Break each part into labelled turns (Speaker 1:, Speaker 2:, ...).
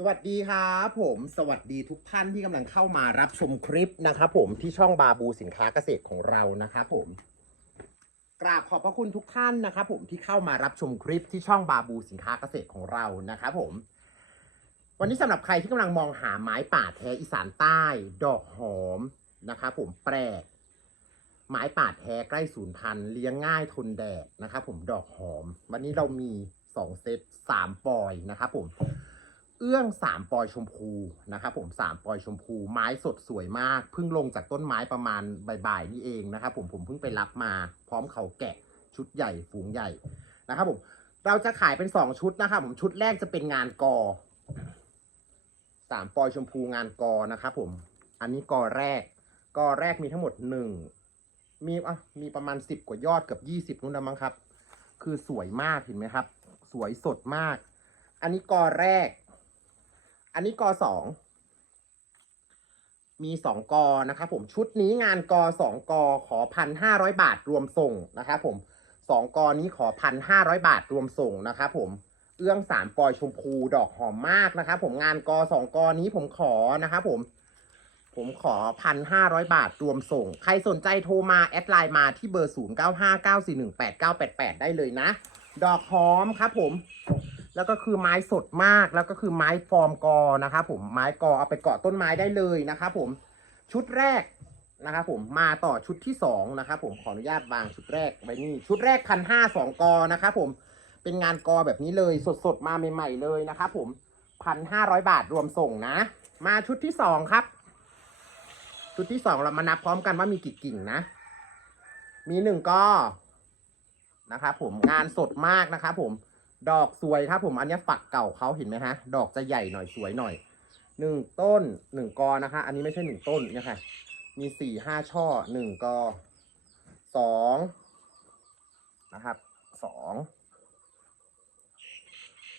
Speaker 1: สวัสดีครับผมสวัสดีทุกท่านที่กำลังเข้ามารับชมคลิปนะครับผมที่ช่องบาบูสินค้าเกษตรของเรานะครับผม กราบขอบพระคุณทุกท่านนะครับผมที่เข้ามารับชมคลิปที่ช่องบาบูสินค้าเกษตรของเรานะครับผม วันนี้สำหรับใครที่กำลังมองหาไม้ป่าแท้อีสานใต้ ดอกหอมนะครับผมแปลก ไม้ป่าแท้ใกล้สูญพันธุ์เลี้ยงง่ายทนแดดนะครับผมดอกหอม วันนี้เรามีสองเซตสามปอยนะครับผม เอื้องสามปอยชมพูนะครับผมสามปอยชมพู ไม้สดสวยมากเพิ่งลงจากต้นไม้ประมาณบ่ายๆนี่เองนะครับผมผมเพิ่งไปรับมาพร้อมเขาแกะชุดใหญ่ฝูงใหญ่นะครับผมเราจะขายเป็นสองชุดนะครับผมชุดแรกจะเป็นงานกอสามปอยชมพูงานกอนะครับผมอันนี้กอแรกกอแรกมีทั้งหมดหนึ่งมีอะมีประมาณสิบกว่ายอดเกือบยี่สิบนู่นนะมั้งครับ คือสวยมากเห็นไหมครับ สวยสดมาก อันนี้กอแรก อันนี้กอสอง มีสองกอนะครับผมชุดนี้งานกอสองกอขอพันห้าร้อยบาทรวมส่งนะครับผมสองกอนี้ขอพันห้าร้อยบาทรวมส่งนะครับผมเอื้องสามปอยชมพูดอกหอมมากนะครับผมงานกอสองกอนี้ผมขอนะครับผม ผมขอพันห้าร้อยบาทรวมส่ง ใครสนใจโทรมา แอดไลน์มาที่เบอร์ศูนย์เก้าห้าเก้าสี่หนึ่งแปดเก้าแปดแปดได้เลยนะ ดอกหอมครับผม แล้วก็คือไม้สดมากแล้วก็คือไม้ฟอร์มกอนะครับผมไม้กอเอาไปเกาะต้นไม้ได้เลยนะครับผมชุดแรกนะครับผมมาต่อชุดที่สองนะครับผมขออนุญาตวางชุดแรกไว้นี่ชุดแรกพันห้าสองกอนะครับผมเป็นงานกอแบบนี้เลยสดๆมาใหม่ๆเลยนะครับผมพันห้าร้อยบาทรวมส่งนะ มาชุดที่สองครับ ชุดที่สองเรามานับพร้อมกันว่ามีกี่กิ่งนะ มีหนึ่งกอนะครับผมงานสดมากนะครับผม ดอกสวยครับผมอันนี้ฝักเก่าเขาเห็นไหมฮะ ดอกจะใหญ่หน่อยสวยหน่อยหนึ่งต้นหนึ่งกอนะคะ อันนี้ไม่ใช่หนึ่งต้นเนี่ยค่ะมีสี่ห้าช่อหนึ่งกอสองนะครับสอง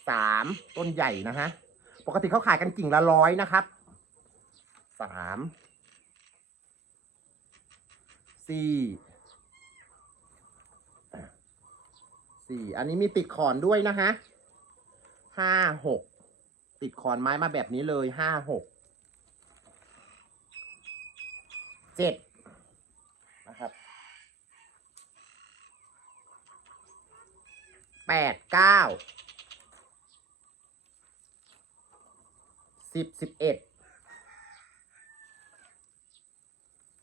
Speaker 1: สามต้นใหญ่นะฮะปกติเขาขายกันกิ่งละร้อยนะครับสามสี่ สี่อันนี้มีติดขอนด้วยนะฮะห้าหกติดขอนไม้มาแบบนี้เลยห้าหกเจ็ดนะครับแปดเก้าสิบสิบเอ็ด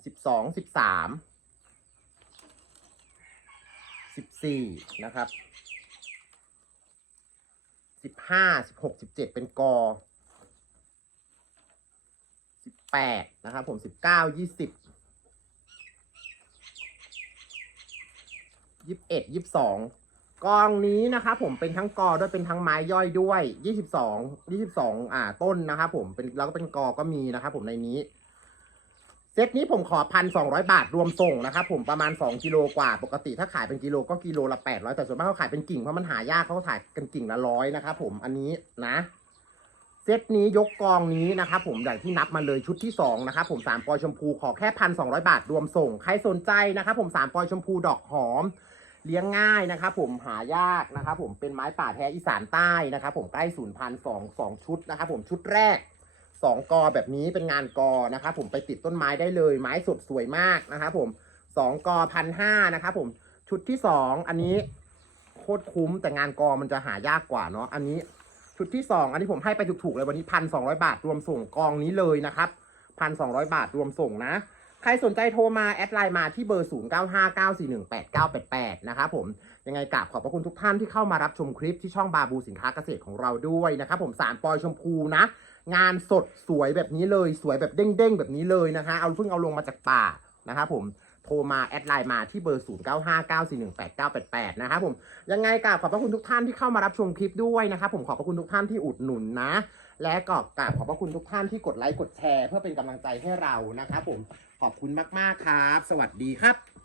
Speaker 1: สิบสองสิบสาม สิบสี่นะครับสิบห้าสิบหกสิบเจ็ดเป็นกอสิบแปดนะครับผมสิบเก้ายี่สิบยี่สิบเอ็ดยี่สิบสองกองนี้นะครับผมเป็นทั้งกอด้วยเป็นทั้งไม้ย่อยด้วยยี่สิบสองยี่สิบสองอ่าต้นนะครับผมเป็นแล้วก็เป็นกอก็มีนะครับผมในนี้ เซตนี้ผมขอพันสองร้อยบาทรวมส่งนะครับผมประมาณสองกิโลกว่า ปกติถ้าขายเป็นกิโลก็กิโลละแปดร้อยแต่ส่วนมากเขาขายเป็นกิ่งเพราะมันหายากเขาขายกันกิ่งละร้อยนะครับผมอันนี้นะ เซตนี้ยกกองนี้นะครับผมอย่างที่นับมาเลยชุดที่สองนะครับผมสามปอยชมพูขอแค่พันสองร้อยบาทรวมส่ง ใครสนใจนะครับผมสามปอยชมพูดอกหอม เลี้ยงง่ายนะครับผมหายากนะครับผมเป็นไม้ป่าแท้อีสานใต้นะครับผมใกล้ศูนย์พันสองสองชุดนะครับผมชุดแรก สองกอแบบนี้เป็นงานกอนะครับผมไปติดต้นไม้ได้เลย ไม้สดสวยมากนะครับผมสองกอพันห้านะครับผมชุดที่สองอันนี้โคตรคุ้มแต่งานกอมันจะหายากกว่าเนาะอันนี้ชุดที่สองอันนี้ผมให้ไปถูกๆเลยวันนี้พันสองร้อยบาทรวมส่งกองนี้เลยนะครับพันสองร้อยบาทรวมส่งนะ ครสนใจโทรมาแอดไลน์มาที่เบอร์ 0 9 5 9 4 1 8 9 8 8 นะครับผม ยังไงกราบขอบพระคุณทุกท่านที่เข้ามารับชมคลิปที่ช่องบาบูสินค้าเกษตรของเราด้วยนะครับผมสารปอยชมพูนะ งานสดสวยแบบนี้เลย สวยแบบเด้งๆแบบนี้เลยนะฮะ เอาเพิ่งเอาลงมาจากป่านะครับผม โทรมาแอดไลน์มาที่เบอร์ 0 9 5 9 4 1 8 9 8 8 นะครับผมยังไงกับขอบพระคุณทุกท่านที่เข้ามารับชมคลิปด้วยนะครับผมขอบพระคุณทุกท่านที่อุดหนุนนะ และก็กราบขอบพระคุณทุกท่านที่กดไลค์กดแชร์ เพื่อเป็นกำลังใจให้เรานะครับผมขอบคุณมากๆครับ สวัสดีครับ